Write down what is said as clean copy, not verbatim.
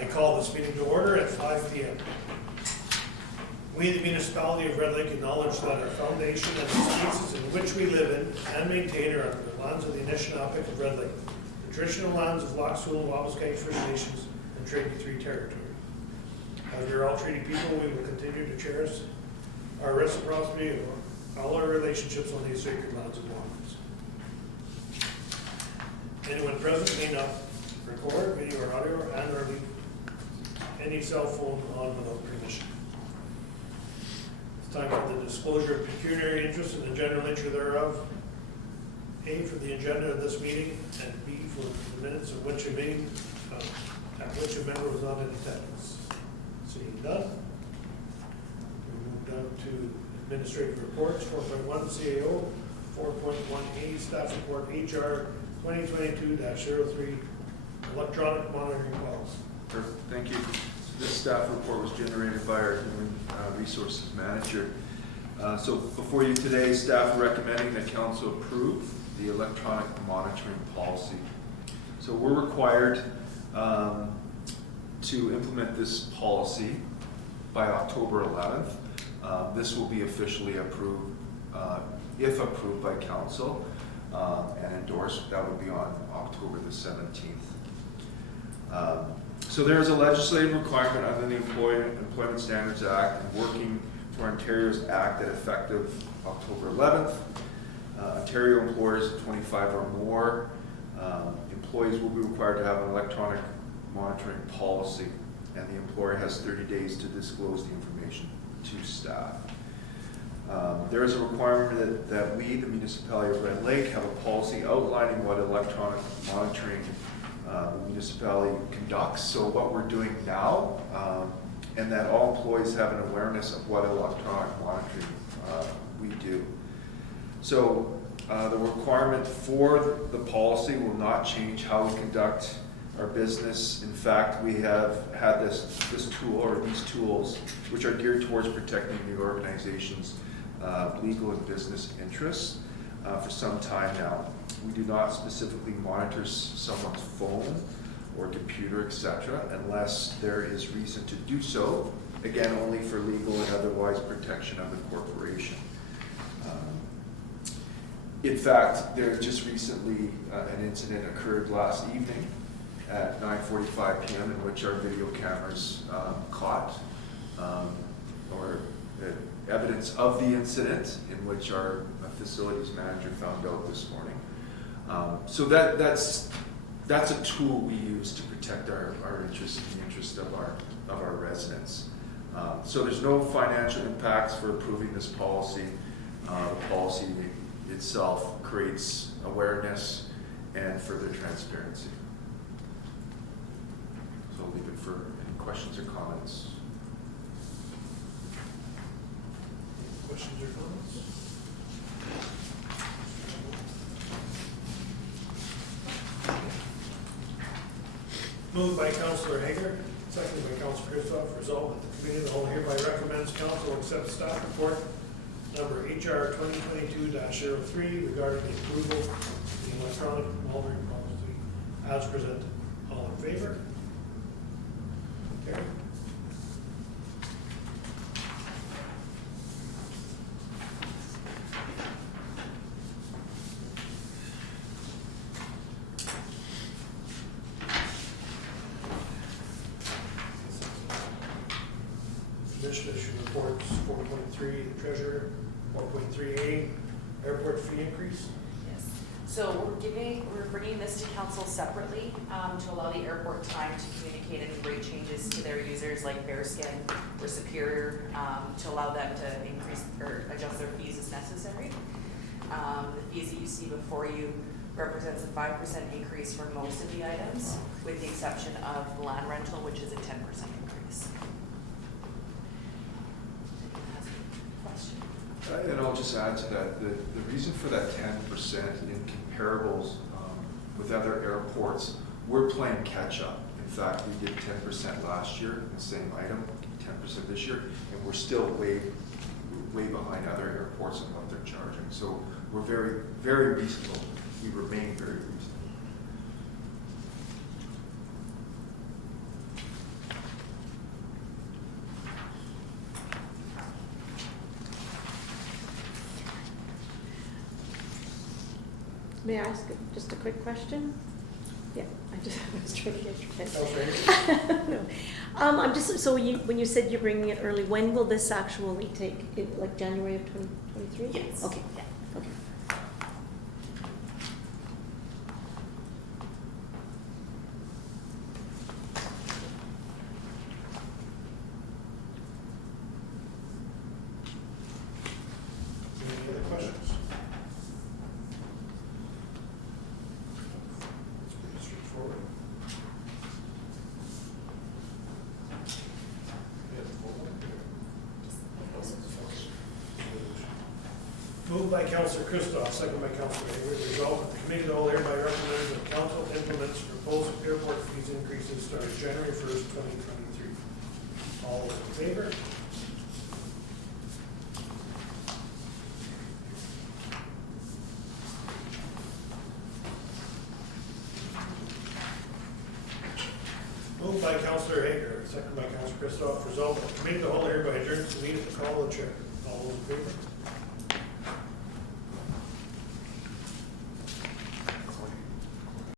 I call this meeting to order at 5 p.m. We, the municipality of Red Lake, acknowledge that our foundation and the spaces in which we live in and maintain are on the lands of the Anishinaabe of Red Lake, the traditional lands of Lac Seul, Wabascang First Nations, and Treaty 3 territory. As we are all treaty people, we will continue to cherish our reciprocity of all our relationships on these sacred lands and waters. Anyone present may not record, video, or audio, and or leave any cell phone on without permission. It's time for the disclosure of pecuniary interest and the general nature thereof. A, for the agenda of this meeting, and B, for the minutes of which at which a member was not in attendance. Seeing none, we move down to administrative reports. 4.1 CAO, 4.1A staff report HR 2022-03 electronic monitoring policy. Perfect. Thank you. This staff report was generated by our Human Resources Manager. So before you today, staff are recommending that council approve the electronic monitoring policy. So we're required to implement this policy by October 11th. This will be officially approved, if approved by council and endorsed. That would be on October the 17th. So there is a legislative requirement under the Employment Standards Act and Working for Ontario's Act that effective October 11th. Ontario employers of 25 or more employees will be required to have an electronic monitoring policy, and the employer has 30 days to disclose the information to staff. There is a requirement that we, the municipality of Red Lake, have a policy outlining what electronic monitoring the municipality conducts. So what we're doing now, and that all employees have an awareness of what electronic monitoring we do. So the requirement for the policy will not change how we conduct our business. In fact, we have had this tool, or these tools, which are geared towards protecting the organization's legal and business interests for some time now. We do not specifically monitor someone's phone or computer, etc., unless there is reason to do so, again, only for legal and otherwise protection of the corporation. In fact, there just recently an incident occurred last evening at 9:45 p.m. in which our video cameras caught or evidence of the incident, in which our facilities manager found out this morning. So that's a tool we use to protect our interests and the interest of our residents. So there's no financial impacts for approving this policy. The policy itself creates awareness and further transparency. So I'll leave it for any questions or comments. Questions or comments? Moved by Councillor Hager, seconded by Councillor Christoph. Resolved that the committee of the whole hereby recommends council accept staff report number HR 2022-03 regarding the approval of the electronic monitoring policy as presented. All in favor? Carried. Administration reports 4.3, the treasurer, 4.3A, airport fee increase. Yes. So we're bringing this to council separately to allow the airport time to communicate any rate changes to their users like Bearskin or Superior to allow them to increase or adjust their fees as necessary. The fees that you see before you represents a 5% increase for most of the items, with the exception of land rental, which is a 10% increase. And I'll just add to that, the reason for that 10% in comparables with other airports, we're playing catch up. In fact, we did 10% last year, the same item, 10% this year, and we're still way behind other airports and what they're charging. So we're very, very reasonable. We remain very reasonable. May I ask just a quick question? Yeah, I was trying to get your attention. Councilor Hager? No. I'm just, so when you said you're bringing it early, when will this actually take, like January of 2023? Yes. Okay, Yeah. okay. Any other questions? It's pretty straightforward. Moved by Councilor Christoph, second by Councilor Hayward, resolved that the committee of the whole hereby recommends that council implements proposed airport fees increases starting January 1st, 2023. All those in favor? Moved by Councilor Hager, second by Councilor Christoph, resolved that the committee of the whole hereby adjourns the meeting at the call of the chair. All those in favor?